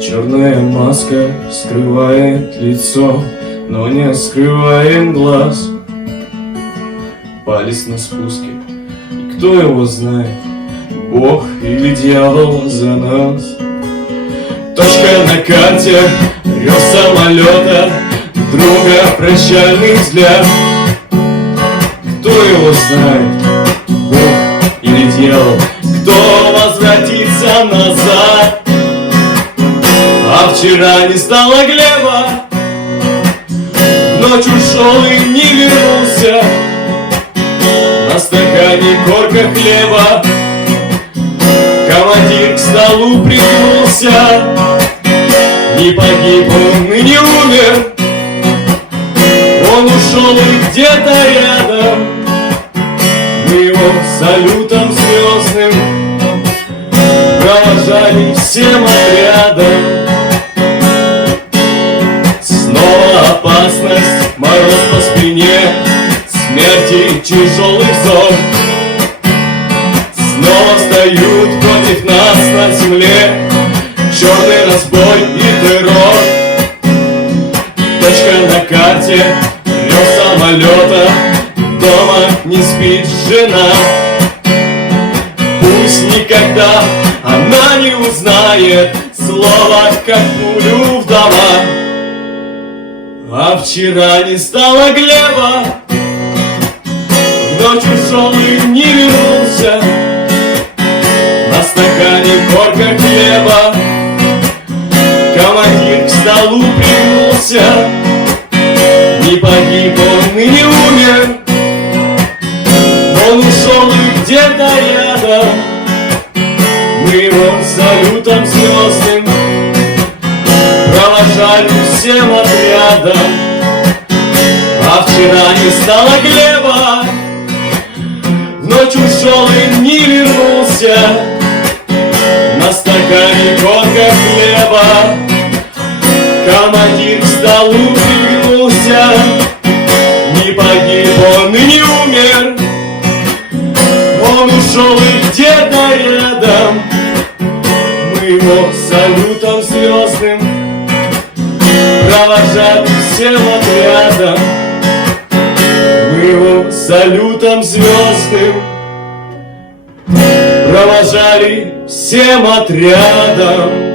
Черная маска скрывает лицо, но не скрывает глаз. Палец на спуске, и кто его знает, Бог или дьявол за нас. Точка на карте, рев самолета, друга прощальный взгляд. Кто его знает, Бог или дьявол, кто возвратится назад? А вчера не стало Глеба, ночь ушел и не вернулся. На стакане корка хлеба, командир к столу пригнулся. Не погиб он и не умер, он ушел и где-то рядом. Мы его салютом звездным провожали всем отрядом. Снова опасность, мороз по спине, смерти тяжелый взор. Снова встают против нас на земле черный разбой и террор. Точка на карте, рев самолета, дома не спит жена. Пусть никогда она не узнает слова, как пулю вдова. А вчера не стало Глеба, в ночь ушел и не вернулся. На стакане корка хлеба, командир к столу пригнулся. Не погиб он и не умер, он ушел и где-то рядом. Мы его салютом звездным провожали всем отрядом. А вчера не стало Глеба, в ночь ушел и не вернулся. На стакане корка хлеба, командир к столу пригнулся. Не погиб он и не умер, он ушел и где-то рядом. Мы его салютом звездным провожали всем отрядом. Мы его салютом звездным провожали всем отрядом.